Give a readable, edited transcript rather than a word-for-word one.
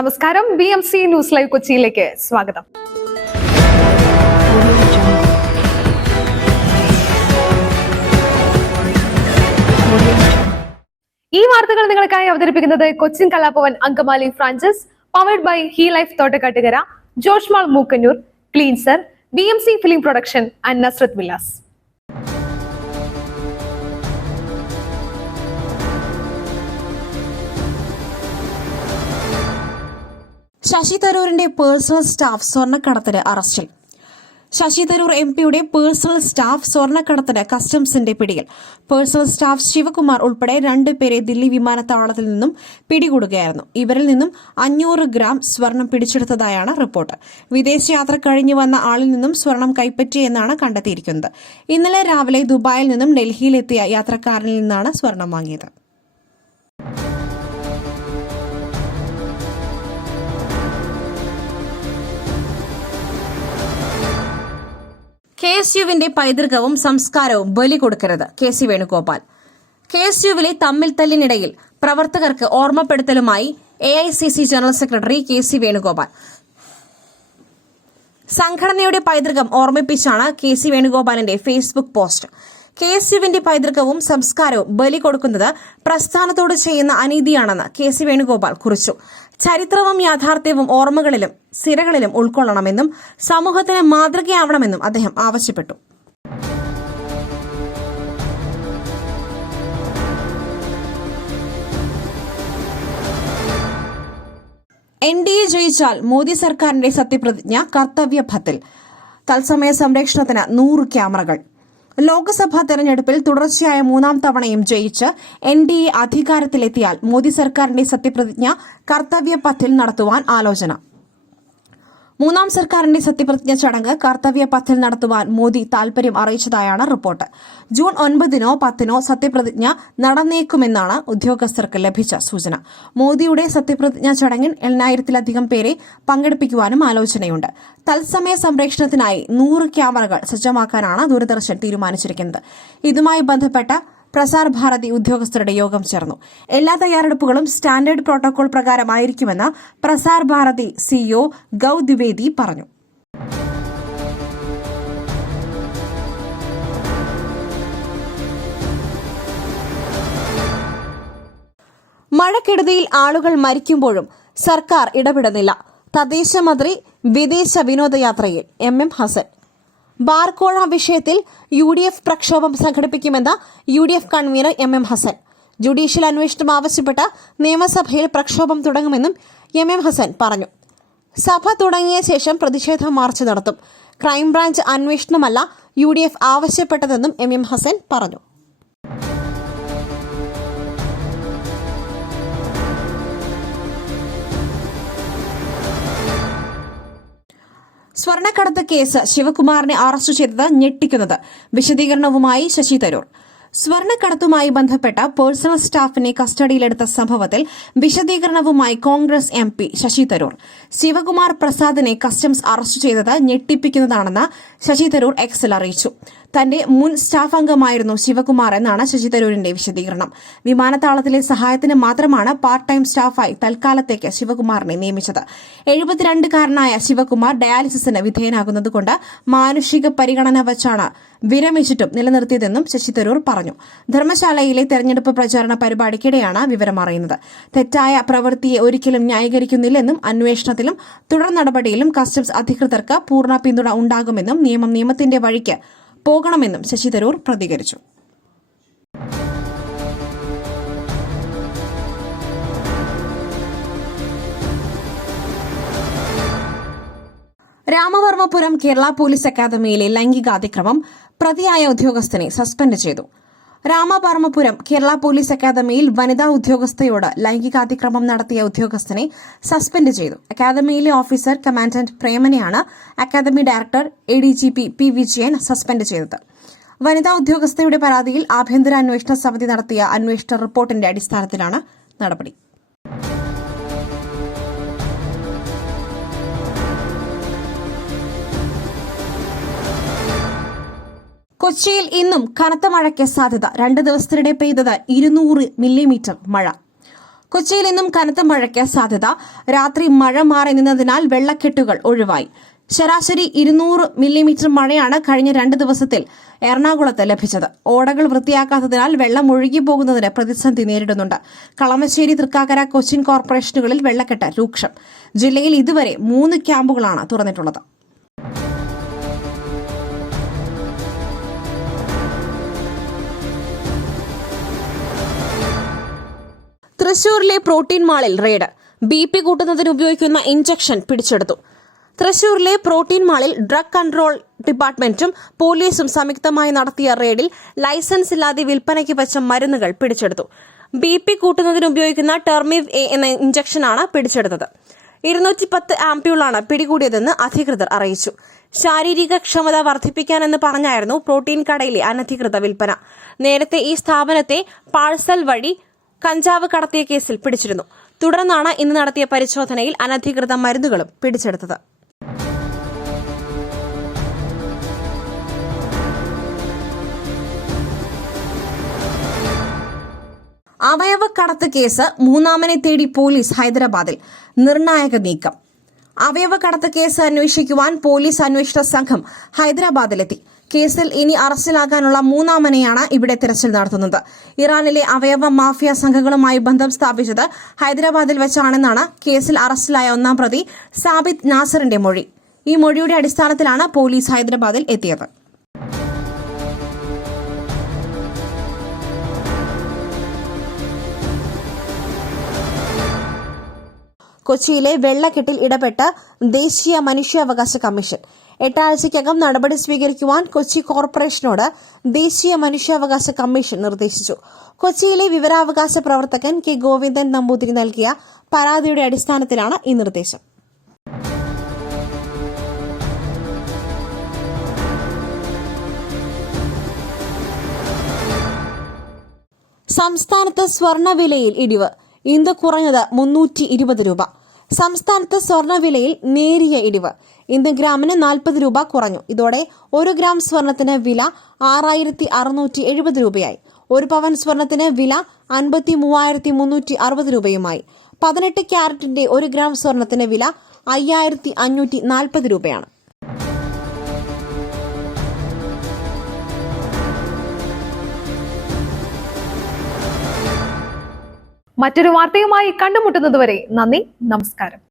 നമസ്കാരം. BMC news live കൊച്ചിയിലേക്ക് സ്വാഗതം. ഈ വാർത്തകൾ നിങ്ങൾക്കായി അവതരിപ്പിക്കുന്നത് Cochin Kalabhavan Angamaly franchise, powered by he life Thottakattukara, Joshmall Mookkannoor, cleanser, BMC film production and Nazareth villas. Shashi തരൂരിന്റെ പേഴ്സണൽ സ്റ്റാഫ് സ്വർണ്ണക്കടത്തിന് അറസ്റ്റിൽ. ശശി തരൂർ MP-യുടെ പേഴ്സണൽ സ്റ്റാഫ് സ്വർണ്ണക്കടത്തിന് കസ്റ്റംസിന്റെ പിടിയിൽ. പേഴ്സണൽ സ്റ്റാഫ് ശിവകുമാർ ഉൾപ്പെടെ 2 പേരെ ദില്ലി വിമാനത്താവളത്തിൽ നിന്നും പിടികൂടുകയായിരുന്നു. ഇവരിൽ നിന്നും 500 ഗ്രാം സ്വർണം പിടിച്ചെടുത്തതായാണ് റിപ്പോർട്ട്. വിദേശയാത്ര കഴിഞ്ഞു വന്ന ആളിൽ നിന്നും സ്വർണം കൈപ്പറ്റിയെന്നാണ് കണ്ടെത്തിയിരിക്കുന്നത്. ഇന്നലെ രാവിലെ ദുബായിൽ നിന്നും ഡൽഹിയിലെത്തിയ യാത്രക്കാരനിൽ നിന്നാണ് സ്വർണം വാങ്ങിയത്. KSUവിന്റെ പൈതൃകവും സംസ്കാരവും ബലി കൊടുക്കരുത് KC വേണുഗോപാൽ. KSUവിലെ തമ്മിൽ തല്ലിനിടയിൽ പ്രവർത്തകർക്ക് ഓർമ്മപ്പെടുത്തലുമായി AICC general secretary KC Venugopal. സംഘടനയുടെ പൈതൃകം ഓർമ്മിപ്പിച്ചാണ് KC വേണുഗോപാലിന്റെ ഫേസ്ബുക്ക് പോസ്റ്റ്. KSUവിന്റെ പൈതൃകവും സംസ്കാരവും ബലി കൊടുക്കുന്നത് പ്രസ്ഥാനത്തോട് ചെയ്യുന്ന അനീതിയാണെന്ന് KC വേണുഗോപാൽ കുറിച്ചു. ചരിത്രവും യാഥാർത്ഥ്യവും ഓർമ്മകളിലും സിരകളിലും ഉൾക്കൊള്ളണമെന്നും സമൂഹത്തിന് മാതൃകയാവണമെന്നും അദ്ദേഹം ആവശ്യപ്പെട്ടു. NDA ജയിച്ചാൽ മോദി സർക്കാരിന്റെ സത്യപ്രതിജ്ഞ കർത്തവ്യപഥിൽ. തത്സമയ സംരക്ഷണത്തിന് 100 ക്യാമറകൾ. ലോക്സഭാ തെരഞ്ഞെടുപ്പിൽ തുടർച്ചയായ 3ാം തവണയും ജയിച്ച് NDA അധികാരത്തിലെത്തിയാൽ മോദി സർക്കാരിന്റെ സത്യപ്രതിജ്ഞ കർത്തവ്യപഥിൽ നടത്തുവാൻ ആലോചന. 3ാം സർക്കാരിന്റെ സത്യപ്രതിജ്ഞ ചടങ്ങ് കർത്തവ്യപഥിൽ നടത്തുവാൻ മോദി താൽപര്യം അറിയിച്ചതായാണ് റിപ്പോർട്ട്. ജൂൺ 9-നോ 10-നോ സത്യപ്രതിജ്ഞ നടന്നേക്കുമെന്നാണ് ഉദ്യോഗസ്ഥർക്ക് ലഭിച്ച സൂചന. മോദിയുടെ സത്യപ്രതിജ്ഞ ചടങ്ങിൽ 8,000-ലധികം പേരെ പങ്കെടുപ്പിക്കുവാനും ആലോചനയുണ്ട്. തത്സമയ സംപ്രേഷണത്തിനായി 100 ക്യാമറകൾ സജ്ജമാക്കാനാണ് ദൂരദർശൻ തീരുമാനിച്ചിരിക്കുന്നത്. ഇതുമായി ബന്ധപ്പെട്ട പ്രസാർ ഭാരതി ഉദ്യോഗസ്ഥരുടെ യോഗം ചേർന്നു. എല്ലാ തയ്യാറെടുപ്പുകളും സ്റ്റാൻഡേർഡ് പ്രോട്ടോകോൾ പ്രകാരമായിരിക്കുമെന്ന് പ്രസാർ ഭാരതി CEO ഗൌ ദ്വിവേദി പറഞ്ഞു. മഴക്കെടുതിയിൽ ആളുകൾ മരിക്കുമ്പോഴും സർക്കാർ ഇടപെടുന്നില്ല. തദ്ദേശ മന്ത്രി വിദേശ വിനോദയാത്രയിൽ MM ഹസൻ. ബാർക്കോഴ വിഷയത്തിൽ UDF പ്രക്ഷോഭം സംഘടിപ്പിക്കുമെന്ന് UDF convener MM Hasan. Judicial അന്വേഷണം ആവശ്യപ്പെട്ട് നിയമസഭയിൽ പ്രക്ഷോഭം തുടങ്ങുമെന്നും MM ഹസൻ പറഞ്ഞു. സഭ തുടങ്ങിയ ശേഷം പ്രതിഷേധ മാർച്ച് നടത്തും. ക്രൈംബ്രാഞ്ച് അന്വേഷണമല്ല UDF ആവശ്യപ്പെട്ടതെന്നും MM ഹസൻ പറഞ്ഞു. സ്വർണ്ണക്കടത്ത് കേസ് ശിവകുമാറിനെ അറസ്റ്റ് ചെയ്തത് ഞെട്ടിക്കുന്നത്. വിശദീകരണവുമായി ശശി തരൂർ. സ്വർണ്ണക്കടത്തുമായി ബന്ധപ്പെട്ട പേഴ്സണൽ സ്റ്റാഫിനെ കസ്റ്റഡിയിലെടുത്ത സംഭവത്തിൽ വിശദീകരണവുമായി കോൺഗ്രസ് MP ശശി തരൂർ. ശിവകുമാർ പ്രസാദിനെ കസ്റ്റംസ് അറസ്റ്റ് ചെയ്തത് ഞെട്ടിപ്പിക്കുന്നതാണെന്ന് ശശി തരൂർ Xൽ അറിയിച്ചു. തന്റെ മുൻ സ്റ്റാഫ് അംഗമായിരുന്നു ശിവകുമാർ എന്നാണ് ശശി തരൂരിന്റെ വിശദീകരണം. വിമാനത്താവളത്തിലെ സഹായത്തിന് മാത്രമാണ് പാർട്ട് ടൈം സ്റ്റാഫായി തൽക്കാലത്തേക്ക് ശിവകുമാറിനെ നിയമിച്ചത്. 72-കാരനായ ശിവകുമാർ ഡയാലിസിസിന് വിധേയനാകുന്നതുകൊണ്ട് മാനുഷിക പരിഗണന വച്ചാണ് വിരമിച്ചിട്ടും നിലനിർത്തിയതെന്നും ശശി തരൂർ പറഞ്ഞു. ധർമ്മശാലയിലെ തെരഞ്ഞെടുപ്പ് പ്രചാരണ പരിപാടിക്കിടെയാണ് വിവരം അറിയുന്നത്. തെറ്റായ പ്രവൃത്തിയെ ഒരിക്കലും ന്യായീകരിക്കുന്നില്ലെന്നും അന്വേഷണത്തിലും തുടർ നടപടിയിലും കസ്റ്റംസ് അധികൃതർക്ക് പൂർണ്ണ പിന്തുണ ഉണ്ടാകുമെന്നും നിയമം നിയമത്തിന്റെ വഴിക്ക് പോകണമെന്നും ശശി തരൂർ പ്രതികരിച്ചു. രാമവർമ്മപുരം കേരള പോലീസ് അക്കാദമിയിലെ ലൈംഗികാതിക്രമം പ്രതിയായ ഉദ്യോഗസ്ഥനെ സസ്പെൻഡ് ചെയ്തു. രാമവർമ്മപുരം കേരള പോലീസ് അക്കാദമിയിൽ വനിതാ ഉദ്യോഗസ്ഥയോട് ലൈംഗികാതിക്രമം നടത്തിയ ഉദ്യോഗസ്ഥനെ സസ്പെൻഡ് ചെയ്തു. അക്കാദമിയിലെ ഓഫീസർ കമാൻഡന്റ് പ്രേമനെയാണ് academy director ADGP P Vijayan suspend ചെയ്തത്. വനിതാ ഉദ്യോഗസ്ഥയുടെ പരാതിയിൽ ആഭ്യന്തര അന്വേഷണ സമിതി നടത്തിയ അന്വേഷണ റിപ്പോർട്ടിന്റെ അടിസ്ഥാനത്തിലാണ് നടപടി. കൊച്ചിയിൽ ഇന്നും കനത്ത മഴയ്ക്ക് സാധ്യത. 2 ദിവസത്തിനിടെ പെയ്തത് 200 മില്ലിമീറ്റർ മഴ. കൊച്ചിയിൽ ഇന്നും കനത്ത മഴയ്ക്ക് സാധ്യത. രാത്രി മഴ മാറി നിന്നതിനാൽ വെള്ളക്കെട്ടുകൾ ഒഴിവായി. ശരാശരി 200 മില്ലിമീറ്റർ മഴയാണ് കഴിഞ്ഞ 2 ദിവസത്തിൽ എറണാകുളത്ത് ലഭിച്ചത്. ഓടകൾ വൃത്തിയാക്കാത്തതിനാൽ വെള്ളം ഒഴുകിപ്പോകുന്നതിന് പ്രതിസന്ധി നേരിടുന്നുണ്ട്. കളമശ്ശേരി, തൃക്കാക്കര, കൊച്ചിൻ കോർപ്പറേഷനുകളിൽ വെള്ളക്കെട്ട് രൂക്ഷം. ജില്ലയിൽ ഇതുവരെ 3 ക്യാമ്പുകളാണ് തുറന്നിട്ടുള്ളത്. തൃശൂരിലെ പ്രോട്ടീൻ മാളിൽ റെയ്ഡ്. BP കൂട്ടുന്നതിന് ഉപയോഗിക്കുന്ന ഇഞ്ചക്ഷൻ പിടിച്ചെടുത്തു. തൃശൂരിലെ പ്രോട്ടീൻ മാളിൽ ഡ്രഗ് കൺട്രോൾ ഡിപ്പാർട്ട്മെന്റും പോലീസും സംയുക്തമായി നടത്തിയ റെയ്ഡിൽ ലൈസൻസ് ഇല്ലാതെ വിൽപ്പനയ്ക്ക് വെച്ച മരുന്നുകൾ പിടിച്ചെടുത്തു. BP കൂട്ടുന്നതിന് ഉപയോഗിക്കുന്ന ടെർമിവ് A എന്ന ഇഞ്ചക്ഷനാണ് പിടിച്ചെടുത്തത്. 210 ആംപ്യൂളാണ് പിടികൂടിയതെന്ന് അധികൃതർ അറിയിച്ചു. ശാരീരിക ക്ഷമത വർദ്ധിപ്പിക്കാനെന്ന് പറഞ്ഞായിരുന്നു പ്രോട്ടീൻ കടയിലെ അനധികൃത വിൽപ്പന. നേരത്തെ ഈ സ്ഥാപനത്തെ പാഴ്സൽ വഴി കഞ്ചാവ് കടത്തിയ കേസിൽ പിടിച്ചിരുന്നു. തുടർന്നാണ് ഇന്ന് നടത്തിയ പരിശോധനയിൽ അനധികൃത മരുന്നുകളും പിടിച്ചെടുത്തത്. അവയവക്കടത്ത് കേസ് മൂന്നാമനെ തേടി പോലീസ് ഹൈദരാബാദിൽ. നിർണായക നീക്കം. അവയവക്കടത്ത് കേസ് അന്വേഷിക്കുവാൻ പോലീസ് അന്വേഷണ സംഘം ഹൈദരാബാദിലെത്തി. കേസിൽ ഇനി അറസ്റ്റിലാകാനുള്ള മൂന്നാമനെയാണ് ഇവിടെ തിരച്ചിൽ നടത്തുന്നത്. ഇറാനിലെ അവയവ മാഫിയ സംഘങ്ങളുമായി ബന്ധം സ്ഥാപിച്ചത് ഹൈദരാബാദിൽ വെച്ചാണെന്നാണ് കേസിൽ അറസ്റ്റിലായ 1-ാം പ്രതി സാബിത് നാസറിന്റെ മൊഴി. ഈ മൊഴിയുടെ അടിസ്ഥാനത്തിലാണ് പോലീസ് ഹൈദരാബാദിൽ എത്തിയത്. കൊച്ചിയിലെ വെള്ളക്കെട്ടിൽ ഇടപെട്ട ദേശീയ മനുഷ്യാവകാശ കമ്മീഷൻ. 8 ആഴ്ചയ്ക്കകം നടപടി സ്വീകരിക്കുവാൻ കൊച്ചി കോർപ്പറേഷനോട് ദേശീയ മനുഷ്യാവകാശ കമ്മീഷൻ നിർദ്ദേശിച്ചു. കൊച്ചിയിലെ വിവരാവകാശ പ്രവർത്തകൻ K. ഗോവിന്ദൻ നമ്പൂതിരി നൽകിയ പരാതിയുടെ അടിസ്ഥാനത്തിലാണ് ഈ നിർദ്ദേശം. സംസ്ഥാനത്ത് സ്വർണ്ണവിലയിൽ ഇടിവ്. ഇന്ന് കുറഞ്ഞത് 320 രൂപ. സംസ്ഥാനത്ത് സ്വർണ്ണവിലയിൽ നേരിയ ഇടിവ്. ഇന്ന് ഗ്രാമിന് 40 രൂപ കുറഞ്ഞു. ഇതോടെ 1 ഗ്രാം സ്വർണത്തിന് വില 6670 രൂപയായി. 1 പവൻ സ്വർണത്തിന് വില 53,360 രൂപയുമായി. 18 ക്യാരറ്റിന്റെ 1 ഗ്രാം സ്വർണത്തിന് വില 5540 രൂപയാണ്. മറ്റൊരു വാർത്തയുമായി കണ്ടുമുട്ടുന്നതുവരെ നന്ദി, നമസ്കാരം.